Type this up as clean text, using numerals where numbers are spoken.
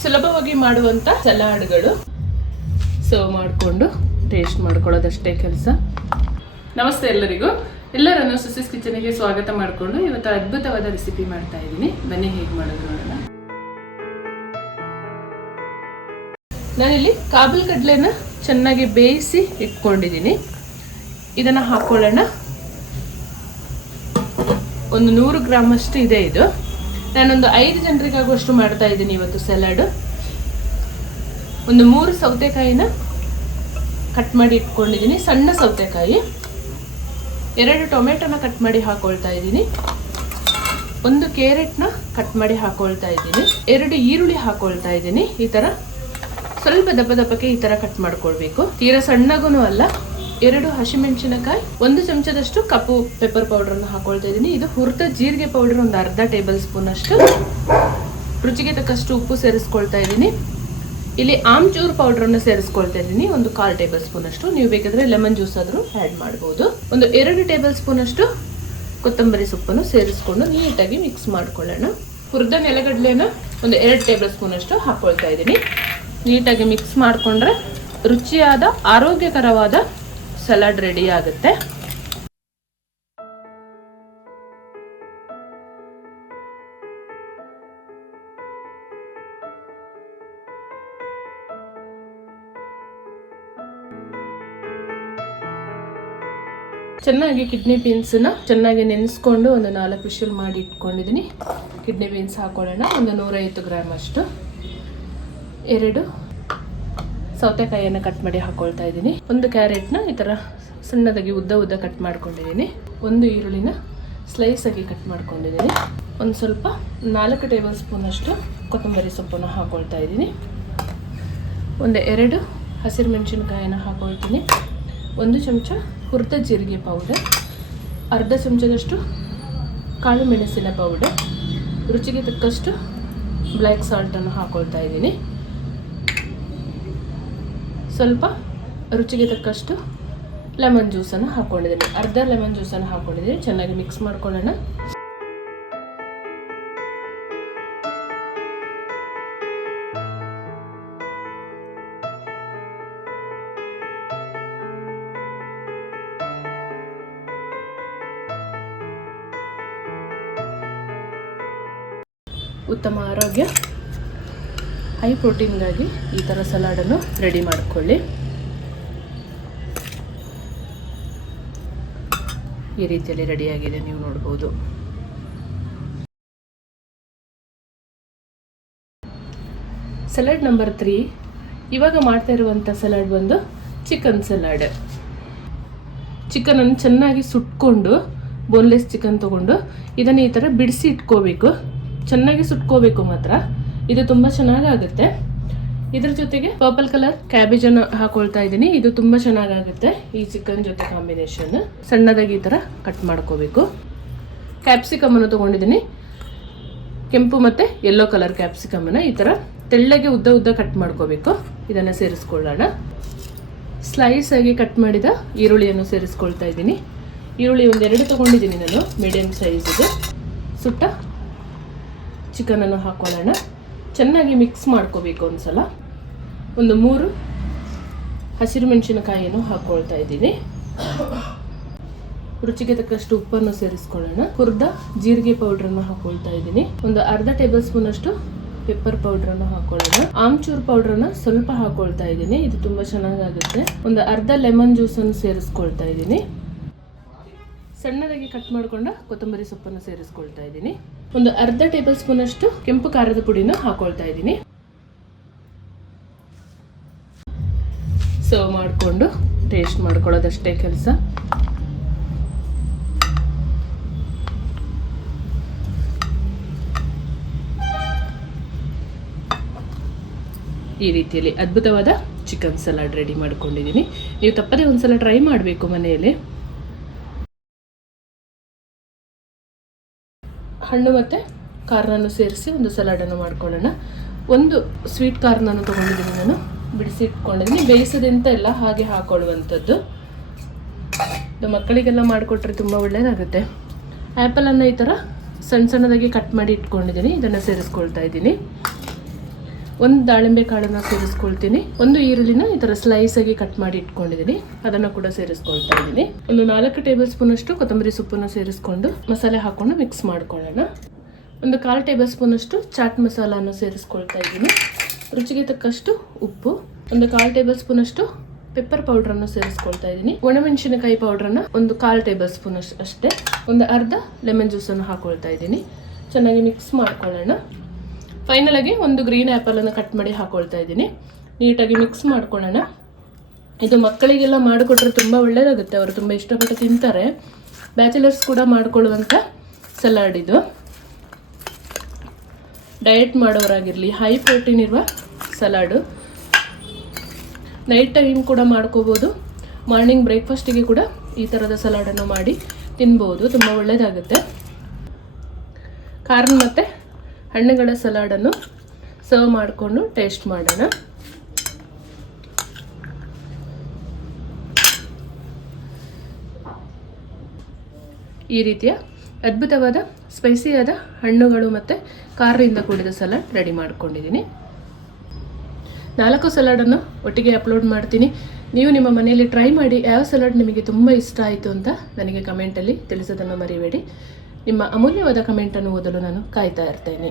ಸುಲಭವಾಗಿ ಮಾಡುವಂಥ ಸಲಾಡ್ಗಳು. ಸರ್ವ್ ಮಾಡಿಕೊಂಡು ಟೇಸ್ಟ್ ಮಾಡ್ಕೊಳ್ಳೋದಷ್ಟೇ ಕೆಲಸ. ನಮಸ್ತೆ ಎಲ್ಲರಿಗೂ, ಎಲ್ಲರನ್ನು ಸುಸಿಸ್ ಕಿಚನ್ಗೆ ಸ್ವಾಗತ ಮಾಡಿಕೊಂಡು ಇವತ್ತು ಅದ್ಭುತವಾದ ರೆಸಿಪಿ ಮಾಡ್ತಾ ಇದ್ದೀನಿ. ಬನ್ನಿ ಹೇಗೆ ಮಾಡೋದು ನೋಡೋಣ. ನಾನಿಲ್ಲಿ ಕಾಬೂಲ್ ಕಡಲೆನ ಚೆನ್ನಾಗಿ ಬೇಯಿಸಿ ಇಟ್ಕೊಂಡಿದ್ದೀನಿ. ಇದನ್ನು ಹಾಕೊಳ್ಳೋಣ. ಒಂದು 100 ಗ್ರಾಮ್ ಅಷ್ಟು ಇದೆ ಇದು. ನಾನೊಂದು 5 ಜನರಿಗಾಗುವಷ್ಟು ಮಾಡ್ತಾ ಇದ್ದೀನಿ ಇವತ್ತು ಸಲಾಡ್. ಒಂದು 3 ಸೌತೆಕಾಯಿನ ಕಟ್ ಮಾಡಿ ಇಟ್ಕೊಂಡಿದ್ದೀನಿ, ಸಣ್ಣ ಸೌತೆಕಾಯಿ. 2 ಟೊಮೆಟೊನ ಕಟ್ ಮಾಡಿ ಹಾಕೊಳ್ತಾ ಇದ್ದೀನಿ. 1 ಕ್ಯಾರೆಟ್ನ ಕಟ್ ಮಾಡಿ ಹಾಕೊಳ್ತಾ ಇದ್ದೀನಿ. 2 ಈರುಳ್ಳಿ ಹಾಕೊಳ್ತಾ ಇದ್ದೀನಿ. ಈ ಥರ ಸ್ವಲ್ಪ ದಪ್ಪಕ್ಕೆ ಈ ಥರ ಕಟ್ ಮಾಡ್ಕೊಳ್ಬೇಕು. ತೀರಾ ಸಣ್ಣಗೂ ಅಲ್ಲ. 2 ಹಸಿಮೆಣಸಿನಕಾಯಿ, 1 ಚಮಚದಷ್ಟು ಕಪ್ಪು ಪೆಪ್ಪರ್ ಪೌಡರ್ನ ಹಾಕೊಳ್ತಾ ಇದ್ದೀನಿ. ಇದು ಹುರಿದ ಜೀರಿಗೆ ಪೌಡರ್ ಒಂದು ಅರ್ಧ ಟೇಬಲ್ ಸ್ಪೂನ್ ಅಷ್ಟು. ರುಚಿಗೆ ತಕ್ಕಷ್ಟು ಉಪ್ಪು ಸೇರಿಸ್ಕೊಳ್ತಾ ಇದ್ದೀನಿ. ಇಲ್ಲಿ ಆಮ್ಚೂರ್ ಪೌಡರ್ನ ಸೇರಿಸ್ಕೊಳ್ತಾ ಇದ್ದೀನಿ, ಒಂದು 1/4 ಟೇಬಲ್ ಸ್ಪೂನ್ ಅಷ್ಟು. ನೀವು ಬೇಕಾದ್ರೆ ಲೆಮನ್ ಜ್ಯೂಸ್ ಆದರೂ ಆ್ಯಡ್ ಮಾಡ್ಬೋದು. ಒಂದು 2 ಟೇಬಲ್ ಸ್ಪೂನ್ ಅಷ್ಟು ಕೊತ್ತಂಬರಿ ಸೊಪ್ಪನ್ನು ಸೇರಿಸ್ಕೊಂಡು ನೀಟಾಗಿ ಮಿಕ್ಸ್ ಮಾಡ್ಕೊಳ್ಳೋಣ. ಹುರಿದ ನೆಲಗಡಲೆನ ಒಂದು 2 ಟೇಬಲ್ ಸ್ಪೂನ್ ಅಷ್ಟು ಹಾಕೊಳ್ತಾ ಇದ್ದೀನಿ. ನೀಟಾಗಿ ಮಿಕ್ಸ್ ಮಾಡಿಕೊಂಡ್ರೆ ರುಚಿಯಾದ ಆರೋಗ್ಯಕರವಾದ ಸಲಾಡ್ ರೆಡಿ ಆಗುತ್ತೆ. ಚೆನ್ನಾಗಿ ಕಿಡ್ನಿ ಬೀನ್ಸ್ನ ಚೆನ್ನಾಗಿ ನೆನೆಸ್ಕೊಂಡು ಒಂದು 4 ವಿಷಲ್ ಮಾಡಿ ಇಟ್ಕೊಂಡಿದ್ದೀನಿ. ಕಿಡ್ನಿ ಬೀನ್ಸ್ ಹಾಕೊಳ್ಳೋಣ. ಒಂದು 150 ಗ್ರಾಮ್ ಅಷ್ಟು. 2 ಸೌತೆಕಾಯಿಯನ್ನು ಕಟ್ ಮಾಡಿ ಹಾಕೊಳ್ತಾ ಇದ್ದೀನಿ. 1 ಕ್ಯಾರೆಟ್ನ ಈ ಥರ ಸಣ್ಣದಾಗಿ ಉದ್ದ ಕಟ್ ಮಾಡ್ಕೊಂಡಿದ್ದೀನಿ. 1 ಈರುಳ್ಳಿನ ಸ್ಲೈಸ್ ಆಗಿ ಕಟ್ ಮಾಡ್ಕೊಂಡಿದ್ದೀನಿ. ಒಂದು ಸ್ವಲ್ಪ 4 ಟೇಬಲ್ ಸ್ಪೂನ್ ಅಷ್ಟು ಕೊತ್ತಂಬರಿ ಸೊಪ್ಪನ್ನು ಹಾಕೊಳ್ತಾ ಇದ್ದೀನಿ. ಒಂದು 2 ಹಸಿರು ಮೆಣಸಿನಕಾಯಿನ ಹಾಕೊಳ್ತೀನಿ. 1 ಚಮಚ ಹುರಿದ ಜೀರಿಗೆ ಪೌಡರ್, ಅರ್ಧ ಚಮಚದಷ್ಟು ಕಾಳು ಮೆಣಸಿನ ಪೌಡರ್, ರುಚಿಗೆ ತಕ್ಕಷ್ಟು ಬ್ಲ್ಯಾಕ್ ಸಾಲ್ಟನ್ನು ಹಾಕೊಳ್ತಾ ಇದ್ದೀನಿ. ಸ್ವಲ್ಪ ರುಚಿಗೆ ತಕ್ಕಷ್ಟು ಲೆಮನ್ ಜ್ಯೂಸನ್ನು ಹಾಕ್ಕೊಂಡಿದ್ದೀನಿ. ಅರ್ಧ ಲೆಮನ್ ಜ್ಯೂಸನ್ನು ಹಾಕ್ಕೊಂಡಿದ್ದೀನಿ. ಚೆನ್ನಾಗಿ ಮಿಕ್ಸ್ ಮಾಡ್ಕೊಳ್ಳೋಣ. ಉತ್ತಮ ಆರೋಗ್ಯ, ಹೈ ಪ್ರೋಟೀನ್ಗಾಗಿ ಈ ಥರ ಸಲಾಡನ್ನು ರೆಡಿ ಮಾಡಿಕೊಳ್ಳಿ. ಈ ರೀತಿಯಲ್ಲಿ ರೆಡಿಯಾಗಿದೆ, ನೀವು ನೋಡ್ಬೋದು. Salad number 3. ಇವಾಗ ಮಾಡ್ತಾ ಇರುವಂಥ ಸಲಾಡ್ ಬಂದು ಚಿಕನ್ ಸಲಾಡ್. ಚಿಕನನ್ನು ಚೆನ್ನಾಗಿ ಸುಟ್ಕೊಂಡು, ಬೋನ್ಲೆಸ್ ಚಿಕನ್ ತೊಗೊಂಡು ಇದನ್ನು ಈ ಥರ ಬಿಡಿಸಿ ಇಟ್ಕೋಬೇಕು. ಚೆನ್ನಾಗಿ ಸುಟ್ಕೋಬೇಕು ಮಾತ್ರ. ಇದು ತುಂಬ ಚೆನ್ನಾಗಾಗುತ್ತೆ. ಇದ್ರ ಜೊತೆಗೆ ಪರ್ಪಲ್ ಕಲರ್ ಕ್ಯಾಬೇಜನ್ನು ಹಾಕೊಳ್ತಾ ಇದ್ದೀನಿ. ಇದು ತುಂಬ ಚೆನ್ನಾಗಾಗುತ್ತೆ ಈ ಚಿಕನ್ ಜೊತೆ ಕಾಂಬಿನೇಷನ್. ಸಣ್ಣದಾಗಿ ಈ ಥರ ಕಟ್ ಮಾಡ್ಕೋಬೇಕು. ಕ್ಯಾಪ್ಸಿಕಮನ್ನು ತೊಗೊಂಡಿದ್ದೀನಿ. ಕೆಂಪು ಮತ್ತು ಯೆಲ್ಲೋ ಕಲರ್ ಕ್ಯಾಪ್ಸಿಕಮನ್ನು ಈ ಥರ ತೆಳ್ಳಗೆ ಉದ್ದ ಕಟ್ ಮಾಡ್ಕೋಬೇಕು. ಇದನ್ನು ಸೇರಿಸ್ಕೊಳ್ಳೋಣ. ಸ್ಲೈಸ್ ಆಗಿ ಕಟ್ ಮಾಡಿದ ಈರುಳ್ಳಿಯನ್ನು ಸೇರಿಸ್ಕೊಳ್ತಾ ಇದ್ದೀನಿ. ಈರುಳ್ಳಿ ಒಂದು 2 ತೊಗೊಂಡಿದ್ದೀನಿ ನಾನು, ಮೀಡಿಯಮ್ ಸೈಜಿಗೆ. ಸುಟ್ಟ ಚಿಕನನ್ನು ಹಾಕೊಳ್ಳೋಣ. ಚೆನ್ನಾಗಿ ಮಿಕ್ಸ್ ಮಾಡ್ಕೋಬೇಕು ಒಂದ್ಸಲ. ಒಂದು 3 ಹಸಿರು ಮೆಣಸಿನಕಾಯಿಯನ್ನು ಹಾಕೊಳ್ತಾ ಇದ್ದೀನಿ. ರುಚಿಗೆ ತಕ್ಕಷ್ಟು ಉಪ್ಪನ್ನು ಸೇರಿಸ್ಕೊಳ್ಳೋಣ. ಹುರಿದ ಜೀರಿಗೆ ಪೌಡ್ರನ್ನು ಹಾಕೊಳ್ತಾ ಇದ್ದೀನಿ. ಒಂದು ಅರ್ಧ ಟೇಬಲ್ ಸ್ಪೂನ್ ಅಷ್ಟು ಪೆಪ್ಪರ್ ಪೌಡ್ರನ್ನು ಹಾಕೊಳ್ಳೋಣ. ಆಮ್ಚೂರ್ ಪೌಡ್ರನ್ನ ಸ್ವಲ್ಪ ಹಾಕೊಳ್ತಾ ಇದ್ದೀನಿ. ಇದು ತುಂಬ ಚೆನ್ನಾಗಾಗುತ್ತೆ. ಒಂದು ಅರ್ಧ ಲೆಮನ್ ಜ್ಯೂಸನ್ನು ಸೇರಿಸ್ಕೊಳ್ತಾ ಇದ್ದೀನಿ. ಸಣ್ಣದಾಗಿ ಕಟ್ ಮಾಡಿಕೊಂಡ ಕೊತ್ತಂಬರಿ ಸೊಪ್ಪನ್ನು ಸೇರಿಸ್ಕೊಳ್ತಾ ಇದ್ದೀನಿ. ಒಂದು ಅರ್ಧ ಟೇಬಲ್ ಸ್ಪೂನ್ ಅಷ್ಟು ಕೆಂಪು ಖಾರದ ಪುಡಿನ ಹಾಕೊಳ್ತಾ ಇದ್ದೀನಿ. ಸರ್ವ್ ಮಾಡಿಕೊಂಡು ಟೇಸ್ಟ್ ಮಾಡ್ಕೊಳ್ಳೋದಷ್ಟೇ ಕೆಲಸ. ಈ ರೀತಿಯಲ್ಲಿ ಅದ್ಭುತವಾದ ಚಿಕನ್ ಸಲಾಡ್ ರೆಡಿ ಮಾಡ್ಕೊಂಡಿದ್ದೀನಿ. ನೀವು ತಪ್ಪದೇ ಒಂದ್ಸಲ ಟ್ರೈ ಮಾಡಬೇಕು ಮನೆಯಲ್ಲಿ. ಹಣ್ಣು ಮತ್ತು ಕಾರ್ನನ್ನು ಸೇರಿಸಿ ಒಂದು ಸಲಾಡನ್ನು ಮಾಡ್ಕೊಳ್ಳೋಣ. 1 ಸ್ವೀಟ್ ಕಾರ್ನನ್ನು ತೊಗೊಂಡಿದ್ದೀನಿ ನಾನು, ಬಿಡಿಸಿ ಇಟ್ಕೊಂಡಿದ್ದೀನಿ. ಬೇಯಿಸೋದಂತ ಎಲ್ಲ ಹಾಗೆ ಹಾಕೊಳ್ಳುವಂಥದ್ದು. ಇದು ಮಕ್ಕಳಿಗೆಲ್ಲ ಮಾಡಿಕೊಟ್ರೆ ತುಂಬ ಒಳ್ಳೆಯದಾಗುತ್ತೆ. ಆ್ಯಪಲನ್ನು ಈ ಥರ ಸಣ್ಣ ಸಣ್ಣದಾಗಿ ಕಟ್ ಮಾಡಿ ಇಟ್ಕೊಂಡಿದ್ದೀನಿ. ಇದನ್ನು ಸೇರಿಸ್ಕೊಳ್ತಾ ಇದ್ದೀನಿ. ಒಂದು ದಾಳಿಂಬೆ ಕಾಳನ್ನು ಸೇರಿಸ್ಕೊಳ್ತೀನಿ. ಒಂದು ಈರುಳ್ಳಿನ ಈ ಥರ ಸ್ಲೈಸ್ ಆಗಿ ಕಟ್ ಮಾಡಿ ಇಟ್ಕೊಂಡಿದ್ದೀನಿ, ಅದನ್ನು ಕೂಡ ಸೇರಿಸ್ಕೊಳ್ತಾ ಇದ್ದೀನಿ. ಒಂದು 4 ಟೇಬಲ್ ಸ್ಪೂನ್ ಅಷ್ಟು ಕೊತ್ತಂಬರಿ ಸೊಪ್ಪನ್ನು ಸೇರಿಸ್ಕೊಂಡು ಮಸಾಲೆ ಹಾಕೊಂಡು ಮಿಕ್ಸ್ ಮಾಡ್ಕೊಳ್ಳೋಣ. ಒಂದು 1/4 ಟೇಬಲ್ ಸ್ಪೂನ್ ಅಷ್ಟು ಚಾಟ್ ಮಸಾಲನ್ನು ಸೇರಿಸ್ಕೊಳ್ತಾ ಇದ್ದೀನಿ. ರುಚಿಗೆ ತಕ್ಕಷ್ಟು ಉಪ್ಪು, ಒಂದು 1/4 ಟೇಬಲ್ ಸ್ಪೂನ್ ಅಷ್ಟು ಪೆಪ್ಪರ್ ಪೌಡ್ರನ್ನು ಸೇರಿಸ್ಕೊಳ್ತಾ ಇದ್ದೀನಿ. ಒಣಮೆಣಸಿನಕಾಯಿ ಪೌಡ್ರನ್ನ ಒಂದು 1/4 ಟೇಬಲ್ ಸ್ಪೂನ್ ಅಷ್ಟೇ. ಒಂದು ಅರ್ಧ ಲೆಮನ್ ಜ್ಯೂಸನ್ನು ಹಾಕೊಳ್ತಾ ಇದ್ದೀನಿ. ಚೆನ್ನಾಗಿ ಮಿಕ್ಸ್ ಮಾಡ್ಕೊಳ್ಳೋಣ. ಫೈನಲ್ ಆಗಿ ಒಂದು ಗ್ರೀನ್ ಆ್ಯಪಲನ್ನು ಕಟ್ ಮಾಡಿ ಹಾಕೊಳ್ತಾ ಇದ್ದೀನಿ. ನೀಟಾಗಿ ಮಿಕ್ಸ್ ಮಾಡ್ಕೊಳ್ಳೋಣ. ಇದು ಮಕ್ಕಳಿಗೆಲ್ಲ ಮಾಡಿಕೊಟ್ರೆ ತುಂಬ ಒಳ್ಳೆಯದಾಗುತ್ತೆ, ಅವರು ತುಂಬ ಇಷ್ಟಪಟ್ಟು ತಿಂತಾರೆ. ಬ್ಯಾಚುಲರ್ಸ್ ಕೂಡ ಮಾಡಿಕೊಳ್ಳುವಂಥ ಸಲಾಡ್ ಇದು. ಡಯಟ್ ಮಾಡೋರಾಗಿರಲಿ, ಹೈ ಪ್ರೋಟೀನ್ ಇರುವ ಸಲಾಡು. ನೈಟ್ ಟೈಮ್ ಕೂಡ ಮಾಡ್ಕೋಬೋದು. ಮಾರ್ನಿಂಗ್ ಬ್ರೇಕ್ಫಾಸ್ಟಿಗೆ ಕೂಡ ಈ ಥರದ ಸಲಾಡನ್ನು ಮಾಡಿ ತಿನ್ಬೋದು, ತುಂಬ ಒಳ್ಳೆಯದಾಗುತ್ತೆ. ಕಾರ್ನ್ ಮತ್ತು ಹಣ್ಣುಗಳ ಸಲಾಡನ್ನು ಸರ್ವ್ ಮಾಡಿಕೊಂಡು ಟೇಸ್ಟ್ ಮಾಡೋಣ. ಈ ರೀತಿಯ ಅದ್ಭುತವಾದ ಸ್ಪೈಸಿಯಾದ ಹಣ್ಣುಗಳು ಮತ್ತು ಖಾರದಿಂದ ಕೂಡಿದ ಸಲಾಡ್ ರೆಡಿ ಮಾಡ್ಕೊಂಡಿದ್ದೀನಿ. 4 ಸಲಾಡನ್ನು ಒಟ್ಟಿಗೆ ಅಪ್ಲೋಡ್ ಮಾಡ್ತೀನಿ. ನೀವು ನಿಮ್ಮ ಮನೆಯಲ್ಲಿ ಟ್ರೈ ಮಾಡಿ ಯಾವ ಸಲಾಡ್ ನಿಮಗೆ ತುಂಬ ಇಷ್ಟ ಆಯಿತು ಅಂತ ನನಗೆ ಕಮೆಂಟಲ್ಲಿ ತಿಳಿಸೋದನ್ನು ಮರಿಬೇಡಿ. ನಿಮ್ಮ ಅಮೂಲ್ಯವಾದ ಕಮೆಂಟನ್ನು ಓದಲು ನಾನು ಕಾಯ್ತಾ ಇರ್ತೇನೆ.